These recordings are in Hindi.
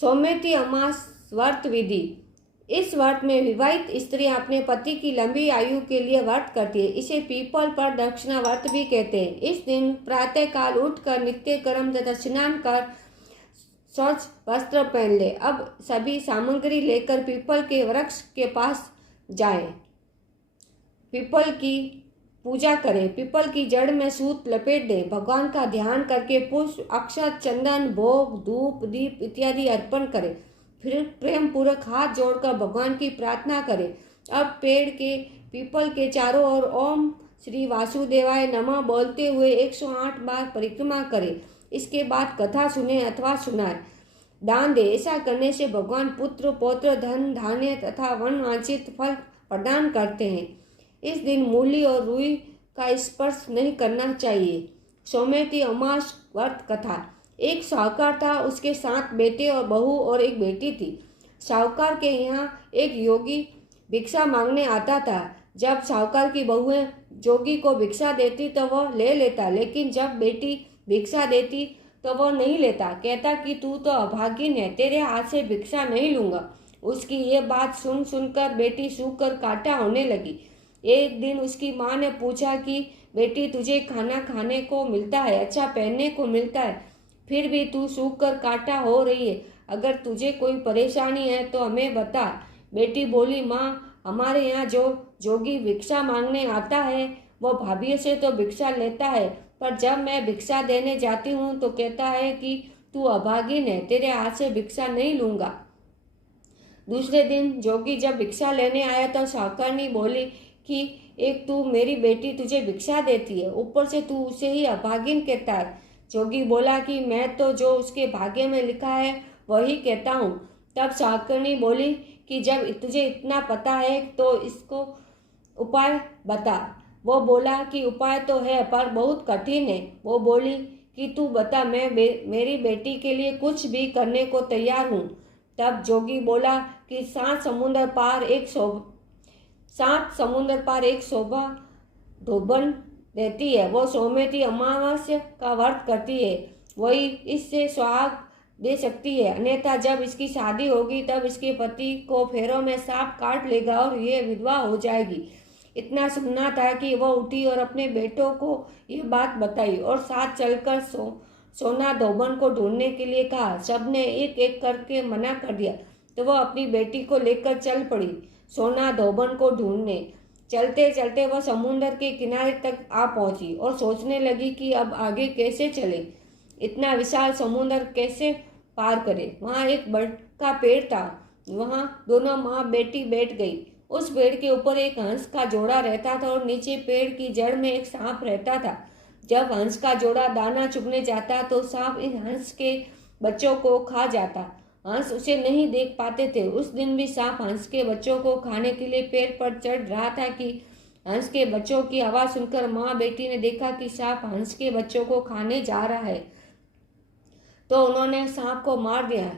सोमेती अमास व्रत विधि। इस व्रत में विवाहित स्त्री अपने पति की लंबी आयु के लिए व्रत करती है। इसे पीपल पर दक्षिणा व्रत भी कहते हैं। इस दिन प्रातःकाल उठकर नित्य कर्म तथा स्नान कर स्वच्छ वस्त्र पहन ले। अब सभी सामग्री लेकर पीपल के वृक्ष के पास जाएं। पीपल की पूजा करें। पीपल की जड़ में सूत लपेट दें। भगवान का ध्यान करके पुष्प, अक्षत, चंदन, भोग, धूप, दीप इत्यादि अर्पण करें। फिर प्रेम पूर्वक हाथ जोड़कर भगवान की प्रार्थना करें। अब पेड़ के पीपल के चारों ओर ओम श्री वासुदेवाय नमः बोलते हुए 108 बार परिक्रमा करें। इसके बाद कथा सुने अथवा सुनाए, दान दे। ऐसा करने से भगवान पुत्र, पौत्र, धन, धान्य तथा वन वांछित फल प्रदान करते हैं। इस दिन मूली और रुई का स्पर्श नहीं करना चाहिए। सोमेती अमास व्रत कथा। एक साहूकार था, उसके 7 बेटे और बहू और एक बेटी थी। साहूकार के यहाँ एक योगी भिक्षा मांगने आता था। जब साहूकार की बहुएं जोगी को भिक्षा देती तो वह ले लेता, लेकिन जब बेटी भिक्षा देती तो वह नहीं लेता। कहता कि तू तो अभागिन है, तेरे हाथ से भिक्षा नहीं लूंगा। उसकी ये बात सुन सुनकर बेटी सूख कर कांटा होने लगी। एक दिन उसकी माँ ने पूछा कि बेटी, तुझे खाना खाने को मिलता है, अच्छा पहनने को मिलता है, फिर भी तू सूख कर कांटा हो रही है। अगर तुझे कोई परेशानी है तो हमें बता। बेटी बोली, माँ, हमारे यहाँ जो जोगी भिक्षा मांगने आता है वो भाभीयों से तो भिक्षा लेता है, पर जब मैं भिक्षा देने जाती हूँ तो कहता है कि तू अभागिन है, तेरे हाथ से भिक्षा नहीं लूंगा। दूसरे दिन जोगी जब भिक्षा लेने आया तो साहूकारनी बोली कि एक तू मेरी बेटी तुझे भिक्षा देती है, ऊपर से तू उसे ही अभागिन कहता है। जोगी बोला कि मैं तो जो उसके भाग्य में लिखा है वही कहता हूँ। तब साहूकारनी बोली कि जब तुझे इतना पता है तो इसको उपाय बता। वो बोला कि उपाय तो है पर बहुत कठिन है। वो बोली कि तू बता, मैं मेरी बेटी के लिए कुछ भी करने को तैयार हूँ। तब जोगी बोला कि 7 समुद्र पार एक शोभा धोबन रहती है, वो सोमेती अमावस्या का व्रत करती है, वही इससे सुहाग दे सकती है, अन्यथा जब इसकी शादी होगी तब इसके पति को फेरों में सांप काट लेगा और ये विधवा हो जाएगी। इतना सुनना था कि वह उठी और अपने बेटों को ये बात बताई और साथ चलकर सोना धोबन को ढूंढने के लिए कहा। सबने एक एक करके मना कर दिया तो वह अपनी बेटी को लेकर चल पड़ी सोना धोबन को ढूंढने। चलते चलते वह समुद्र के किनारे तक आ पहुंची और सोचने लगी कि अब आगे कैसे चले, इतना विशाल समुद्र कैसे पार करे। वहाँ एक बड़ का पेड़ था, वहाँ दोनों माँ बेटी बैठ गई। उस पेड़ के ऊपर एक हंस का जोड़ा रहता था और नीचे पेड़ की जड़ में एक सांप रहता था। जब हंस का जोड़ा दाना चुगने जाता तो सांप इन हंस के बच्चों को खा जाता। हंस उसे नहीं देख पाते थे। उस दिन भी सांप हंस के बच्चों को खाने के लिए पेड़ पर चढ़ रहा था कि हंस के बच्चों की आवाज़ सुनकर माँ बेटी ने देखा कि सांप हंस के बच्चों को खाने जा रहा है, तो उन्होंने सांप को मार दिया।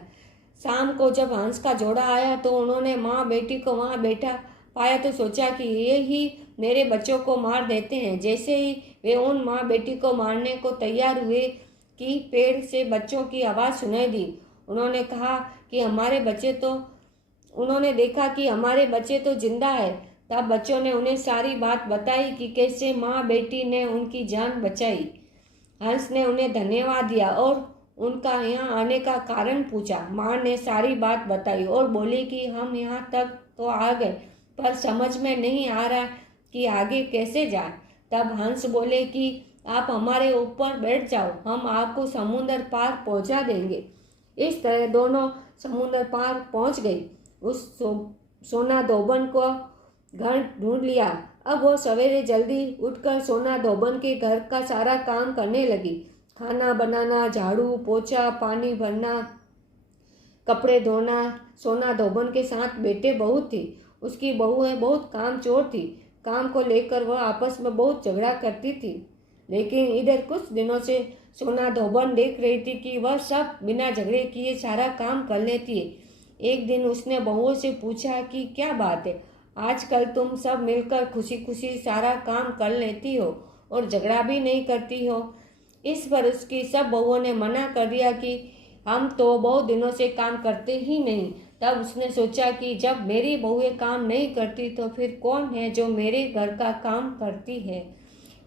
शाम को जब हंस का जोड़ा आया तो उन्होंने माँ बेटी को वहाँ बैठा पाया तो सोचा कि ये ही मेरे बच्चों को मार देते हैं। जैसे ही वे उन माँ बेटी को मारने को तैयार हुए कि पेड़ से बच्चों की आवाज़ सुनाई दी। उन्होंने देखा कि हमारे बच्चे तो जिंदा है। तब बच्चों ने उन्हें सारी बात बताई कि कैसे माँ बेटी ने उनकी जान बचाई। हंस ने उन्हें धन्यवाद दिया और उनका यहाँ आने का कारण पूछा। माँ ने सारी बात बताई और बोली कि हम यहाँ तक तो आ गए पर समझ में नहीं आ रहा कि आगे कैसे जाए। तब हंस बोले कि आप हमारे ऊपर बैठ जाओ, हम आपको समुद्र पार पहुँचा देंगे। इस तरह दोनों समुद्र पार पहुँच गई। उस सोना धोबन को घर ढूंढ लिया। अब वो सवेरे जल्दी उठकर सोना धोबन के घर का सारा काम करने लगी। खाना बनाना, झाड़ू पोछा, पानी भरना, कपड़े धोना। सोना धोबन के 7 बेटे बहू थी। उसकी बहुएं बहुत कामचोर थी। काम को लेकर वह आपस में बहुत झगड़ा करती थी। लेकिन इधर कुछ दिनों से सोना धोबन देख रही थी कि वह सब बिना झगड़े किए सारा काम कर लेती है। एक दिन उसने बहुओं से पूछा कि क्या बात है, आजकल तुम सब मिलकर खुशी खुशी सारा काम कर लेती हो और झगड़ा भी नहीं करती हो। इस पर उसकी सब बहुओं ने मना कर दिया कि हम तो बहुत दिनों से काम करते ही नहीं। तब उसने सोचा कि जब मेरी बहुएं काम नहीं करती तो फिर कौन है जो मेरे घर का काम करती है,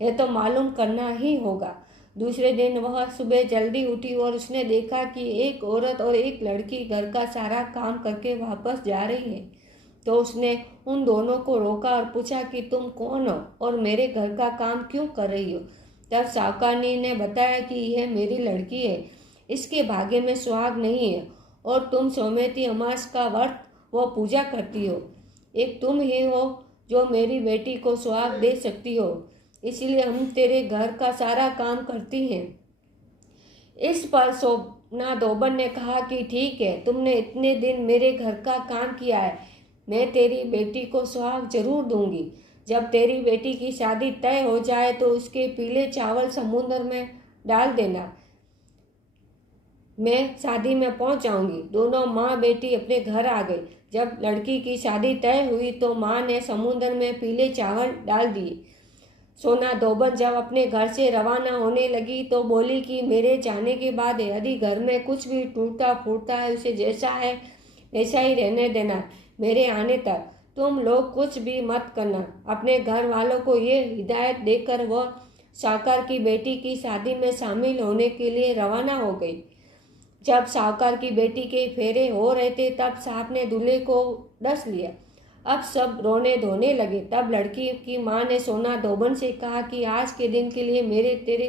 यह तो मालूम करना ही होगा। दूसरे दिन वह सुबह जल्दी उठी और उसने देखा कि एक औरत और एक लड़की घर का सारा काम करके वापस जा रही है। तो उसने उन दोनों को रोका और पूछा कि तुम कौन हो और मेरे घर का काम क्यों कर रही हो। तब साहूकारनी ने बताया कि यह मेरी लड़की है, इसके भाग्य में सुहाग नहीं है और तुम सौम्यती अमास का व्रत व पूजा करती हो। एक तुम ही हो जो मेरी बेटी को सुहाग दे सकती हो, इसीलिए हम तेरे घर का सारा काम करती हैं। इस पर सोना धोबन ने कहा कि ठीक है, तुमने इतने दिन मेरे घर का काम किया है, मैं तेरी बेटी को सुहाग जरूर दूंगी। जब तेरी बेटी की शादी तय हो जाए तो उसके पीले चावल समुद्र में डाल देना, मैं शादी में पहुंच जाऊंगी। दोनों माँ बेटी अपने घर आ गई। जब लड़की की शादी तय हुई तो माँ ने समुद्र में पीले चावल डाल दिए। सोना धोबन जब अपने घर से रवाना होने लगी तो बोली कि मेरे जाने के बाद यदि घर में कुछ भी टूटा फूटता है उसे जैसा है वैसा ही रहने देना। मेरे आने तक तुम लोग कुछ भी मत करना। अपने घर वालों को ये हिदायत देकर वह साहूकार की बेटी की शादी में शामिल होने के लिए रवाना हो गई। जब साहूकार की बेटी के फेरे हो रहे थे तब साहब ने दूल्हे को डस लिया। अब सब रोने धोने लगे। तब लड़की की माँ ने सोना धोबन से कहा कि आज के दिन के लिए मेरे तेरे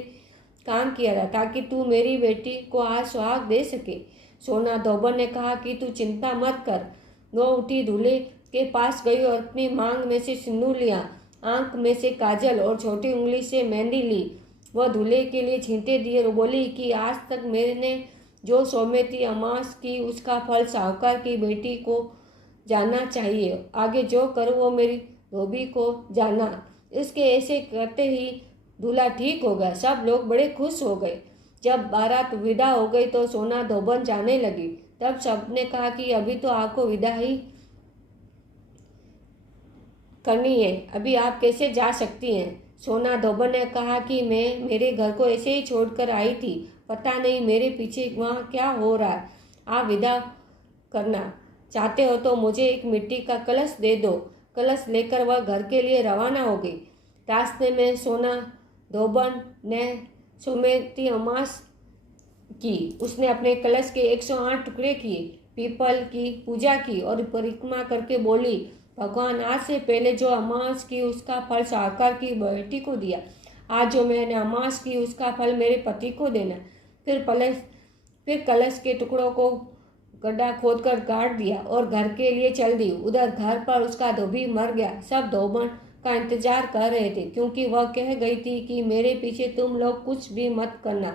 काम किया था ताकि तू मेरी बेटी को आज सुहाग दे सके। सोना धोबन ने कहा कि तू चिंता मत कर। वो उठी, दूल्हे के पास गई और अपनी मांग में से सिंदूर लिया, आंख में से काजल और छोटी उंगली से मेहंदी ली। वह दूल्हे के लिए छींटे दिए और बोली कि आज तक मैंने जो सौम्यती अमास की उसका फल साहूकार की बेटी को जाना चाहिए। आगे जो करूँ वो मेरी धोबी को जाना। इसके ऐसे करते ही दूल्हा ठीक हो गया। सब लोग बड़े खुश हो गए। जब बारात विदा हो गई तो सोना धोबन जाने लगी। तब सबने कहा कि अभी तो आपको विदा ही करनी है, अभी आप कैसे जा सकती हैं। सोना धोबन ने कहा कि मैं मेरे घर को ऐसे ही छोड़कर आई थी, पता नहीं मेरे पीछे वहाँ क्या हो रहा है। आप विदा करना चाहते हो तो मुझे एक मिट्टी का कलश दे दो। कलश लेकर वह घर के लिए रवाना हो गई। रास्ते में सोना धोबन ने सौम्यती अमास की। उसने अपने कलश के 108 टुकड़े किए, पीपल की पूजा की और परिक्रमा करके बोली, भगवान आज से पहले जो अमास की उसका फल साहूकार की बेटी को दिया, आज जो मैंने अमास की उसका फल मेरे पति को देना। फिर कलश के टुकड़ों को गड्ढा खोदकर गाड़ दिया और घर के लिए चल दी। उधर घर पर उसका धोबी मर गया। सब धोबन का इंतजार कर रहे थे क्योंकि वह कह गई थी कि मेरे पीछे तुम लोग कुछ भी मत करना।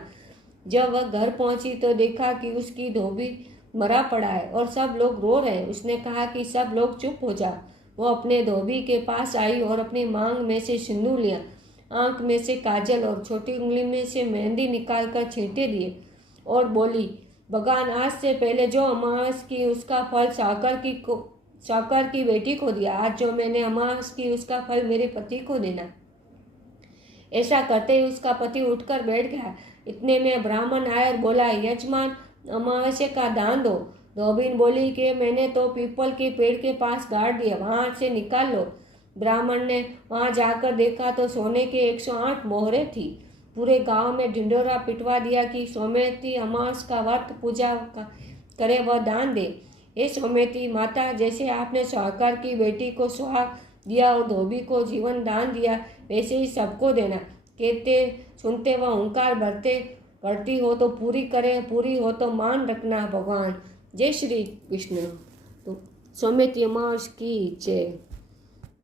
जब वह घर पहुंची तो देखा कि उसकी धोबी मरा पड़ा है और सब लोग रो रहे हैं। उसने कहा कि सब लोग चुप हो जाओ। वो अपने धोबी के पास आई और अपनी मांग में से सिंदूर लिया, आंख में से काजल और छोटी उंगली में से मेहंदी निकालकर छींटे दिए और बोली, भगवान आज से पहले जो अमावस की उसका फल साहूकार की बेटी को दिया, आज जो मैंने अमावस की उसका फल मेरे पति को देना। ऐसा करते ही उसका पति उठकर बैठ गया। इतने में ब्राह्मण आया और बोला, यजमान अमावस्या का दान दो। धोबिन बोली कि मैंने तो पीपल के पेड़ के पास गाड़ दिया, वहां से निकाल लो। ब्राह्मण ने वहां जाकर देखा तो सोने के 108 मोहरें थी। पूरे गांव में ढिंढोरा पिटवा दिया कि सौम्यती अमावस का व्रत पूजा करे वह दान दे। हे सौम्यती माता, जैसे आपने साहूकार की बेटी को सुहाग दिया और धोबी को जीवन दान दिया, वैसे ही सबको देना। कहते सुनते वह हुंकार भरती हो तो पूरी करे, पूरी हो तो मान रखना। भगवान जय श्री कृष्ण। तो सौम्यती अमावस की जय।